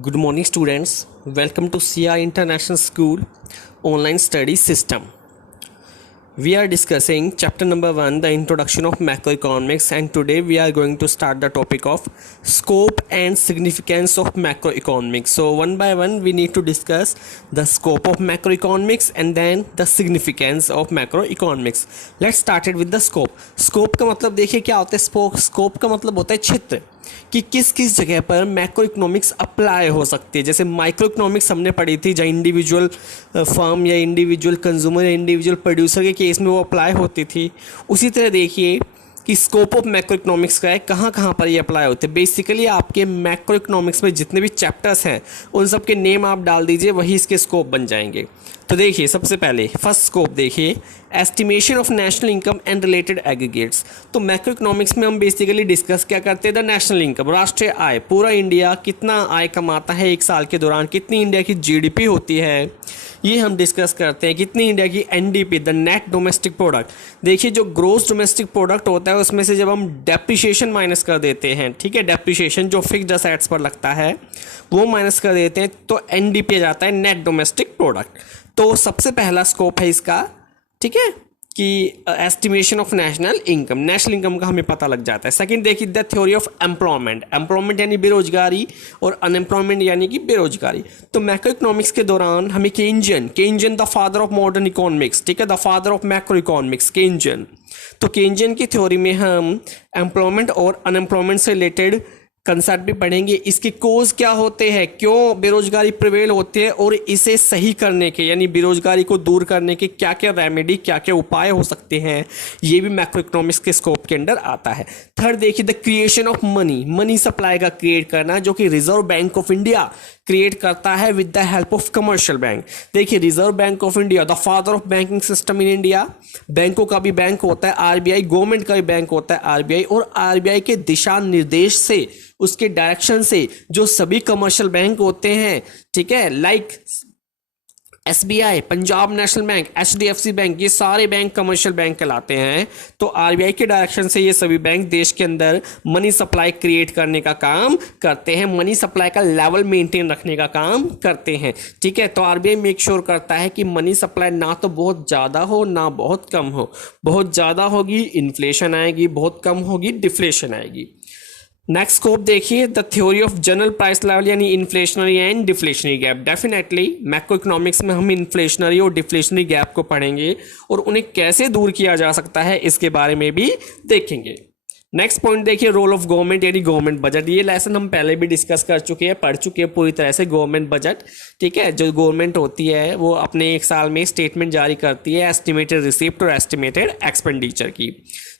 Good morning, students. Welcome to CR International School online study system. We are discussing chapter number 1, the introduction of macroeconomics, and today we are going to start the topic of scope and significance of macroeconomics. So one by one we need to discuss the scope of macroeconomics and then the significance of macroeconomics. Let's start it with the scope. Scope का मतलब देखिए क्या होता है. Scope का मतलब होता है क्षेत्र कि किस किस जगह पर मैक्रो इकोनॉमिक्स अप्लाई हो सकती है. जैसे माइक्रो इकोनॉमिक्स हमने पढ़ी थी, जहाँ इंडिविजुअल फर्म या इंडिविजुअल कंज्यूमर या इंडिविजुअल प्रोड्यूसर के केस में वो अप्लाई होती थी. उसी तरह देखिए कि स्कोप ऑफ मैक्रो इकोनॉमिक्स का है, कहाँ कहाँ पर ये अप्लाई होते हैं. बेसिकली आपके मैक्रो इकोनॉमिक्स में जितने भी चैप्टर्स हैं उन सब के नेम आप डाल दीजिए, वही इसके स्कोप बन जाएंगे. तो देखिए सबसे पहले फर्स्ट स्कोप देखिए, estimation of national income and related aggregates. तो मैक्रो इकोनॉमिक्स में हम बेसिकली डिस्कस क्या करते हैं, द नेशनल इनकम, राष्ट्रीय आय. पूरा इंडिया कितना आय कमाता है एक साल के दौरान, कितनी इंडिया की जीडीपी होती है, ये हम डिस्कस करते हैं. कितनी इंडिया की NDP, the net domestic product. देखिए जो ग्रोस डोमेस्टिक प्रोडक्ट होता है उसमें से जब हम डेप्रिसिएशन माइनस कर देते हैं, ठीक है, डेप्रिसिएशन जो फिक्स्ड असेट्स पर लगता है वो माइनस कर देते हैं, तो एनडीपी आ जाता है, नेट डोमेस्टिक प्रोडक्ट. तो सबसे पहला स्कोप है इसका, ठीक है, कि एस्टिमेशन ऑफ नेशनल इनकम का हमें पता लग जाता है. सेकंड देखिए द थ्योरी ऑफ एम्प्लॉयमेंट यानी बेरोजगारी और अनएम्प्लॉयमेंट यानी कि बेरोजगारी. तो मैक्रो इकोनॉमिक्स के दौरान हमें Keynes the father of modern economics, ठीक है, the father of macro economics Keynes. तो केंजन की थ्योरी में हम एम्प्लॉयमेंट और अनएम्प्लॉयमेंट से रिलेटेड कंसेप्ट भी पढ़ेंगे. इसके कोज क्या होते हैं, क्यों बेरोजगारी प्रिवेल होती है, और इसे सही करने के यानी बेरोजगारी को दूर करने के क्या क्या रेमेडी, क्या क्या उपाय हो सकते हैं, ये भी मैक्रो इकोनॉमिक्स के स्कोप के अंदर आता है. थर्ड देखिए the creation of money supply का क्रिएट करना, जो कि Reserve Bank of India create करता है with the help of commercial bank. देखिए Reserve Bank of India, the father of banking system in India. बैंकों का भी बैंक होता है आरबीआई, गवर्नमेंट का भी बैंक होता है आरबीआई, और आरबीआई के दिशा निर्देश से, उसके डायरेक्शन से जो सभी कमर्शियल बैंक होते हैं, ठीक है, like SBI, Punjab national bank, HDFC bank, ये सारे बैंक कमर्शियल बैंक कहलाते हैं. तो आरबीआई के डायरेक्शन से ये सभी बैंक देश के अंदर मनी सप्लाई क्रिएट करने का काम करते हैं, मनी सप्लाई का लेवल मेंटेन रखने का काम करते हैं, ठीक है. तो आरबीआई मेक श्योर करता है कि मनी सप्लाई ना तो बहुत ज़्यादा हो ना बहुत कम हो. बहुत ज़्यादा होगी इन्फ्लेशन आएगी, बहुत कम होगी डिफ्लेशन आएगी. नेक्स्ट स्कोप देखिए the theory of general price level यानी inflationary and deflationary gap. Definitely macro economics में हम इन्फ्लेशनरी और डिफ्लेशनरी गैप को पढ़ेंगे और उन्हें कैसे दूर किया जा सकता है इसके बारे में भी देखेंगे. नेक्स्ट पॉइंट देखिए रोल ऑफ गवर्नमेंट यानी गवर्नमेंट बजट. ये लेसन हम पहले भी डिस्कस कर चुके हैं, पढ़ चुके हैं पूरी तरह से. गवर्नमेंट बजट, ठीक है, जो गवर्नमेंट होती है वो अपने एक साल में स्टेटमेंट जारी करती है एस्टिमेटेड रिसिप्ट और एस्टिमेटेड एक्सपेंडिचर की,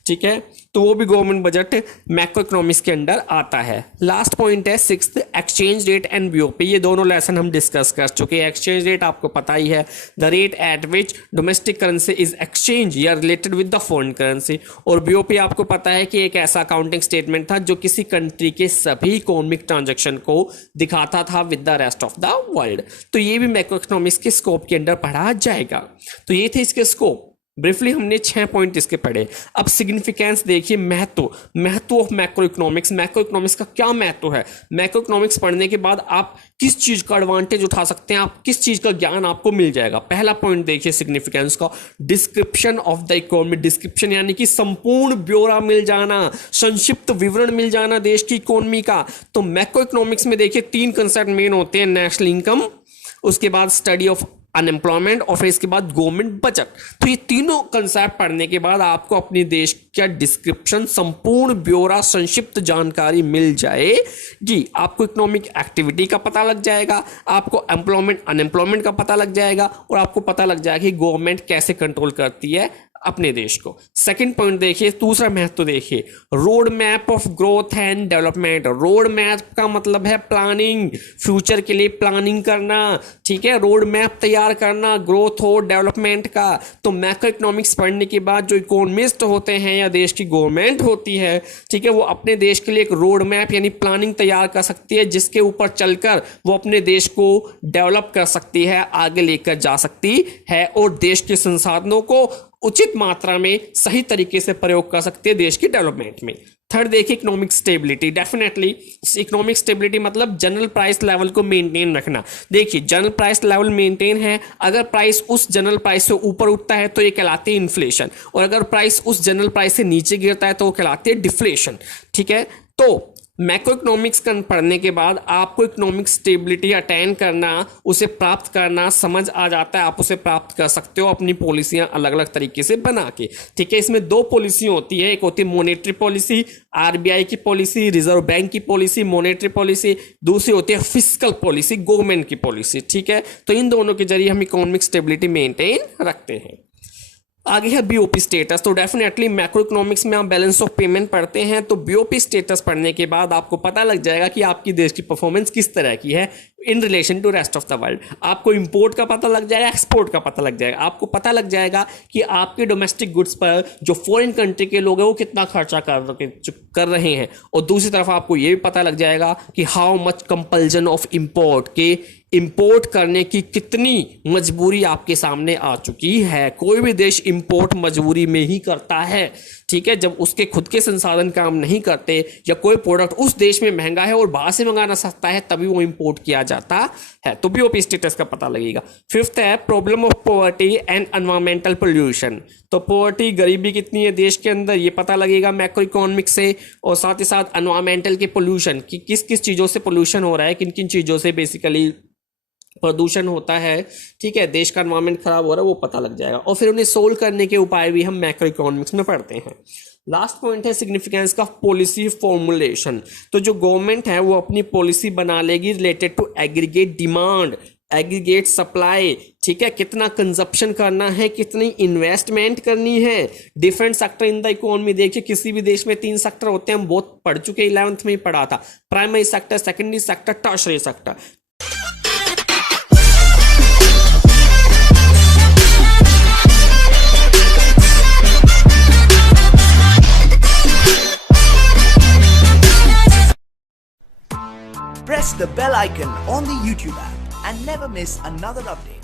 ठीक है. तो वो भी गवर्नमेंट बजट मैक्रो इकोनॉमिक्स के अंडर आता है. लास्ट पॉइंट है sixth, exchange rate and BOP. ये दोनों लेसन हम डिस्कस कर चुके हैं. एक्सचेंज रेट आपको पता ही है, the rate at which domestic currency is exchange या related with the foreign currency. और बीओपी आपको पता है कि एक ऐसा अकाउंटिंग स्टेटमेंट था जो किसी कंट्री के सभी इकोनॉमिक ट्रांजेक्शन को दिखाता था with the rest of the world. तो ये भी मैक्रो इकोनॉमिक्स के स्कोप के अंदर पढ़ा जाएगा. तो ये थे इसके स्कोप. ब्रीफली हमने 6 पॉइंट इसके पढ़े. अब सिग्निफिकेंस देखिए, महत्व of macro economics. Macro economics का क्या महत्व है, मैक्रो इकोनॉमिक्स पढ़ने के बाद आप किस चीज का एडवांटेज उठा सकते हैं, आप किस चीज का ज्ञान आपको मिल जाएगा. पहला पॉइंट देखिए सिग्निफिकेंस का, description of the economy. Description यानी कि संपूर्ण ब्यौरा मिल जाना, संक्षिप्त विवरण मिल जाना देश की इकोनॉमी का. तो मैक्रो इकोनॉमिक्स में देखिए 3 कंसेप्ट मेन होते हैं, नेशनल इनकम, उसके बाद स्टडी ऑफ अनएम्प्लॉयमेंट और फिर इसके बाद गवर्नमेंट बजट. तो ये तीनों कंसेप्ट पढ़ने के बाद आपको अपने देश का डिस्क्रिप्शन, संपूर्ण ब्यौरा, संक्षिप्त जानकारी मिल जाएगी. आपको इकोनॉमिक एक्टिविटी का पता लग जाएगा, आपको एम्प्लॉयमेंट अनएम्प्लॉयमेंट का पता लग जाएगा, और आपको पता लग जाएगा कि गवर्नमेंट कैसे कंट्रोल करती है अपने देश को. सेकंड पॉइंट देखिए, दूसरा महत्व देखिए, road map of growth and development. Road map का मतलब है प्लानिंग, फ्यूचर के लिए प्लानिंग करना, ठीक है, रोड मैप तैयार करना ग्रोथ हो डेवलपमेंट का. तो मैक्रो इकोनॉमिक्स पढ़ने के बाद जो इकोनॉमिस्ट होते हैं या देश की गवर्नमेंट होती है, ठीक है, वो अपने देश के लिए एक रोड मैप यानी प्लानिंग तैयार कर सकती है, जिसके ऊपर चलकर वो अपने देश को डेवलप कर सकती है, आगे लेकर जा सकती है, और देश के संसाधनों को उचित मात्रा में सही तरीके से प्रयोग कर सकते हैं देश की डेवलपमेंट में। थर्ड देखिए economic stability. Definitely economic stability मतलब जनरल प्राइस लेवल को मेंटेन रखना। देखिए जनरल प्राइस लेवल मेंटेन है, अगर प्राइस उस जनरल प्राइस से ऊपर उठता है तो ये कहलाते हैं इन्फ्लेशन, और अगर प्राइस उस जनरल प्राइस से नीचे गिरता है तो वो कहलाते हैं डिफ्लेशन। ठीक है, तो मैक्रो इकोनॉमिक्स पढ़ने के बाद आपको इकोनॉमिक स्टेबिलिटी अटेन करना, उसे प्राप्त करना समझ आ जाता है, आप उसे प्राप्त कर सकते हो अपनी पॉलिसियां अलग अलग तरीके से बना के। ठीक है, इसमें दो पॉलिसी होती है, एक होती है मॉनेटरी पॉलिसी, आरबीआई की पॉलिसी, रिजर्व बैंक की पॉलिसी, मॉनेटरी पॉलिसी, दूसरी होती है फिस्कल पॉलिसी, गवर्नमेंट की पॉलिसी। ठीक है, तो इन दोनों के जरिए हम इकोनॉमिक स्टेबिलिटी मेंटेन रखते हैं। आगे है बीओपी स्टेटस। तो डेफिनेटली मैक्रो इकोनॉमिक्स में आप बैलेंस ऑफ पेमेंट पढ़ते हैं, तो बीओपी स्टेटस पढ़ने के बाद आपको पता लग जाएगा कि आपकी देश की परफॉर्मेंस किस तरह की है in relation to rest of the world. आपको इंपोर्ट का पता लग जाएगा, एक्सपोर्ट का पता लग जाएगा, आपको पता लग जाएगा कि आपके डोमेस्टिक गुड्स पर जो फॉरेन कंट्री के लोग हैं वो कितना खर्चा कर रहे हैं, और दूसरी तरफ आपको ये भी पता लग जाएगा कि how much compulsion of import, के इंपोर्ट करने की कितनी मजबूरी आपके सामने आ चुकी है। कोई भी देश इंपोर्ट मजबूरी में ही करता है। ठीक है, जब उसके खुद के संसाधन काम नहीं करते या कोई प्रोडक्ट उस देश में महंगा है और बाहर से मंगाना सस्ता है तभी वो इंपोर्ट किया जाता है, तो बीओपी स्टेटस का पता लगेगा। फिफ्थ है problem of poverty and environmental pollution. तो पॉवर्टी, गरीबी कितनी है देश के अंदर, ये पता लगेगा मैक्रो इकोनॉमिक्स से, और साथ ही साथ एनवायरमेंटल के पोल्यूशन कि किस किस चीज़ों से पोल्यूशन हो रहा है, किन किन चीज़ों से बेसिकली प्रदूषण होता है। ठीक है, देश का एनवायरनमेंट खराब हो रहा है वो पता लग जाएगा, और फिर उन्हें सोल्व करने के उपाय भी हम मैक्रो इकोनॉमिक्स में पढ़ते हैं। लास्ट पॉइंट है सिग्निफिकेंस का पॉलिसी फॉर्मुलेशन। तो जो गवर्नमेंट है वो अपनी पॉलिसी बना लेगी related to aggregate demand, aggregate supply. ठीक है, कितना कंजप्शन करना है, कितनी इन्वेस्टमेंट करनी है, different sector in the economy. देखिए किसी भी देश में 3 सेक्टर होते हैं, हम बहुत पढ़ चुके, 11th में ही पढ़ा था, primary sector, secondary sector, tertiary sector. Press the bell icon on the YouTube app and never miss another update.